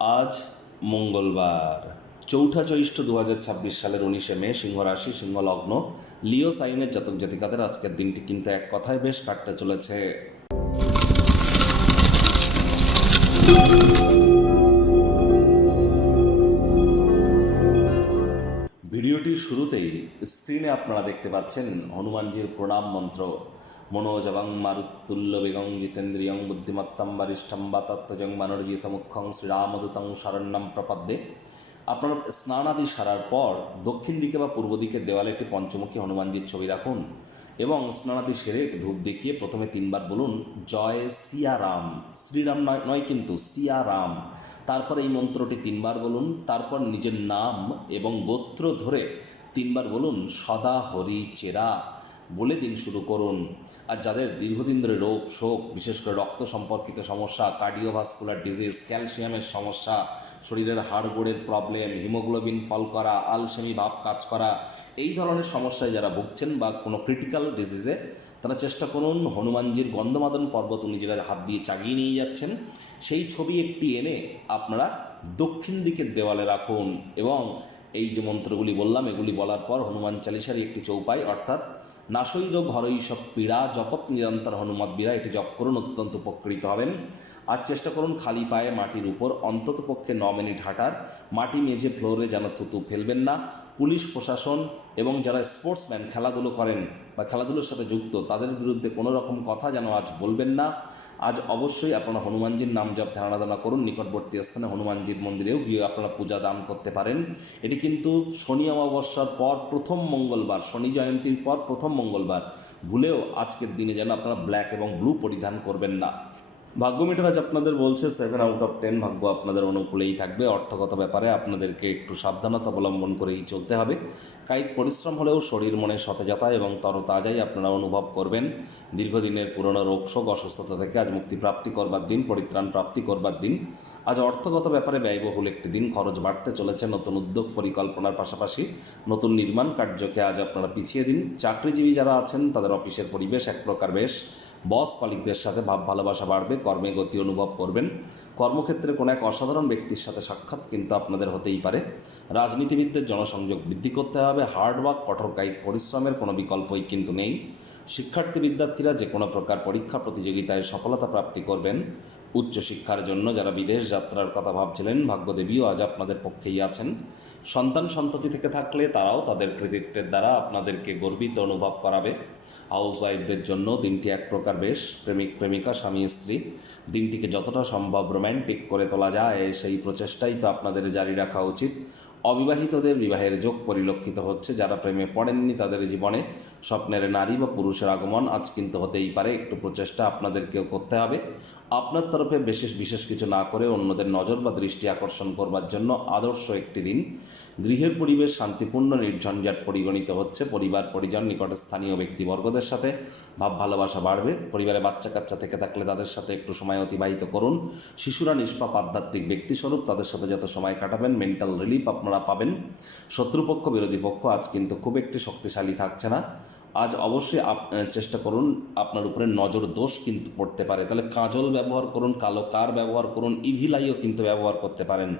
আজ মঙ্গলবার ৪ঠা জ্যৈষ্ঠ ২০২৬ সালের ১৯শে মে, সিংহ রাশি, সিংহ লগ্ন, লিও সাইনের জাতক জাতিকাদের আজকের দিনটি কিন্তু এক কথায় বেশ কাটতে চলেছে। ভিডিওটির শুরুতেই স্ক্রিনে আপনারা দেখতে পাচ্ছেন হনুমানজির প্রণাম মন্ত্র। মনোজবং মারুতুল্য বেগং জিতেন্দ্রিয়ং বুদ্ধিমত্তম বরিষ্ঠম বাতত্ত্বজং মানর্জিত মুখ্যং শ্রীরামদূতং শরণ্যম প্রপদ্যে। আপনারা স্নান আদি সারার পর দক্ষিণ দিকে বা পূর্ব দিকের দেওয়ালে একটি পঞ্চমুখী হনুমানজির ছবি রাখুন এবং স্নানাদি সেরে একটি ধূপ দেখিয়ে প্রথমে ৩বার বলুন জয় সিয়ারাম। শ্রীরাম নয় কিন্তু সিয়ারাম। তারপর এই মন্ত্রটি ৩বার বলুন, তারপর নিজের নাম এবং গোত্র ধরে ৩বার বলুন সদা হরি চেরা বলে দিন শুরু করুন। আর যাদের দীর্ঘদিন ধরে রোগ শোক, বিশেষ করে রক্ত সম্পর্কিত সমস্যা, কার্ডিওভাস্কুলার ডিজিজ, ক্যালসিয়ামের সমস্যা, শরীরের হাড়গোড়ের প্রবলেম, হিমোগ্লোবিন ফল করা, আলসেমি ভাব কাজ করা, এই ধরনের সমস্যায় যারা ভুগছেন বা কোনো ক্রিটিক্যাল ডিজিজে, তারা চেষ্টা করুন হনুমানজির গন্ধমাদন পর্বত নিজেরা হাত দিয়ে চাগিয়ে নিয়ে যাচ্ছেন, সেই ছবি একটি এনে আপনারা দক্ষিণ দিকের দেওয়ালে রাখুন এবং এই যে মন্ত্রগুলি বললাম এগুলি বলার পর হনুমান চালিসার একটি চৌপাই অর্থাৎ নাশৈর ঘরই সব পীড়া জপত নিরন্তর হনুমত বীরা এটি জপ করুন, অত্যন্ত উপকৃত হবেন। আর চেষ্টা করুন খালি পায়ে মাটির উপর অন্তত পক্ষে ৯ মিনিট হাঁটার। মাটি মেঝে ফ্লোরে যেন থুতু ফেলবেন না। পুলিশ প্রশাসন এবং যারা স্পোর্টসম্যান খেলাধুলো করেন বা খেলাধুলোর সাথে যুক্ত তাদের বিরুদ্ধে কোনো রকম কথা যেন আজ বলবেন না। আজ অবশ্যই আপনারা হনুমানজির নাম জপ ধ্যানারাধনা করুন। নিকটবর্তী স্থানে হনুমানজির মন্দিরেও গিয়ে আপনারা পূজা দান করতে পারেন। এটি কিন্তু শনি অমাবস্যার পর প্রথম মঙ্গলবার, শনি জয়ন্তীর পর প্রথম মঙ্গলবার। ভুলেও আজকের দিনে যেন আপনারা ব্ল্যাক এবং ব্লু পরিধান করবেন না। ভাগ্য মিটার আজ আপনাদের বলছে 7 আউট অফ 10 ভাগ্য আপনাদের অনুকূলেই থাকবে। অর্থগত ব্যাপারে আপনাদেরকে একটু সাবধানতা অবলম্বন করেই চলতে হবে। কায়িক পরিশ্রম হলেও শরীর মনে সতেজতা এবং তরতাজাই আপনারা অনুভব করবেন। দীর্ঘদিনের পুরনো রোগ শোক অসুস্থতা থেকে আজ মুক্তি প্রাপ্তি করবার দিন, পরিত্রাণ প্রাপ্তি করবার দিন। আজ অর্থগত ব্যাপারে ব্যয়বহুল একটি দিন, খরচ বাড়তে চলেছে। নতুন উদ্যোগ পরিকল্পনার পাশাপাশি নতুন নির্মাণ কার্যকে আজ আপনারা পিছিয়ে দিন। চাকরিজীবী যারা আছেন তাদের অফিসের পরিবেশ এক প্রকার বেশ। বস কলিগদের সাথে ভাব ভালোবাসা বাড়বে, কর্মে গতি অনুভব করবেন। কর্মক্ষেত্রে কোনো এক অসাধারণ ব্যক্তির সাথে সাক্ষাৎ কিন্তু আপনাদের হতেই পারে। রাজনীতিবিদদের জনসংযোগ বৃদ্ধি করতে হবে। হার্ডওয়ার্ক, কঠোর কায়িক পরিশ্রমের কোনো বিকল্পই কিন্তু নেই। শিক্ষার্থী বিদ্যার্থীরা যে কোনো প্রকার পরীক্ষা প্রতিযোগিতায় সফলতা প্রাপ্তি করবেন। উচ্চশিক্ষার জন্য যারা বিদেশ যাত্রার কথা ভাবছিলেন ভাগ্যদেবীও আজ আপনাদের পক্ষেই আছেন। সন্তান সন্ততি থেকে থাকলে তারাও তাদের কৃতিত্বের দ্বারা আপনাদেরকে গর্বিত অনুভব করাবে। হাউসওয়াইফদের জন্য দিনটি এক প্রকার বেশ। প্রেমিক প্রেমিকা, স্বামী স্ত্রী দিনটিকে যতটা সম্ভব রোম্যান্টিক করে তোলা যায় সেই প্রচেষ্টাই তো আপনাদের জারি রাখা উচিত। অবিবাহিতদের বিবাহের যোগ পরিলক্ষিত হচ্ছে। যারা প্রেমে পড়েননি তাদের জীবনে স্বপ্নের নারী বা পুরুষের আগমন আজ কিন্তু হতেই পারে। একটু প্রচেষ্টা আপনাদেরকেও করতে হবে। আপনার তরফে বিশেষ কিছু না করে অন্যদের নজর বা দৃষ্টি আকর্ষণ করবার জন্য আদর্শ একটি দিন। গৃহের পরিবেশ শান্তিপূর্ণ নির্ঝঞ্ঝাট পরিগণিত হচ্ছে। পরিবার পরিজন নিকটে স্থানীয় ব্যক্তিবর্গদের সাথে ভাব ভালোবাসা বাড়বে। পরিবারে বাচ্চা কাচ্চা থেকে থাকলে তাদের সাথে একটু সময় অতিবাহিত করুন। শিশুরা নিষ্পাপ আধ্যাত্মিক ব্যক্তিস্বরূপ, তাদের সাথে যত সময় কাটাবেন মেন্টাল রিলিফ আপনারা পাবেন। শত্রুপক্ষ বিরোধী পক্ষ আজ কিন্তু খুব একটি শক্তিশালী থাকছে না। আজ অবশ্যই চেষ্টা করুন, আপনার উপরে নজর দোষ কিন্তু পড়তে পারে, তাহলে কাজল ব্যবহার করুন, কালো কার ব্যবহার করুন, ইভিল আইও কিন্তু ব্যবহার করতে পারেন।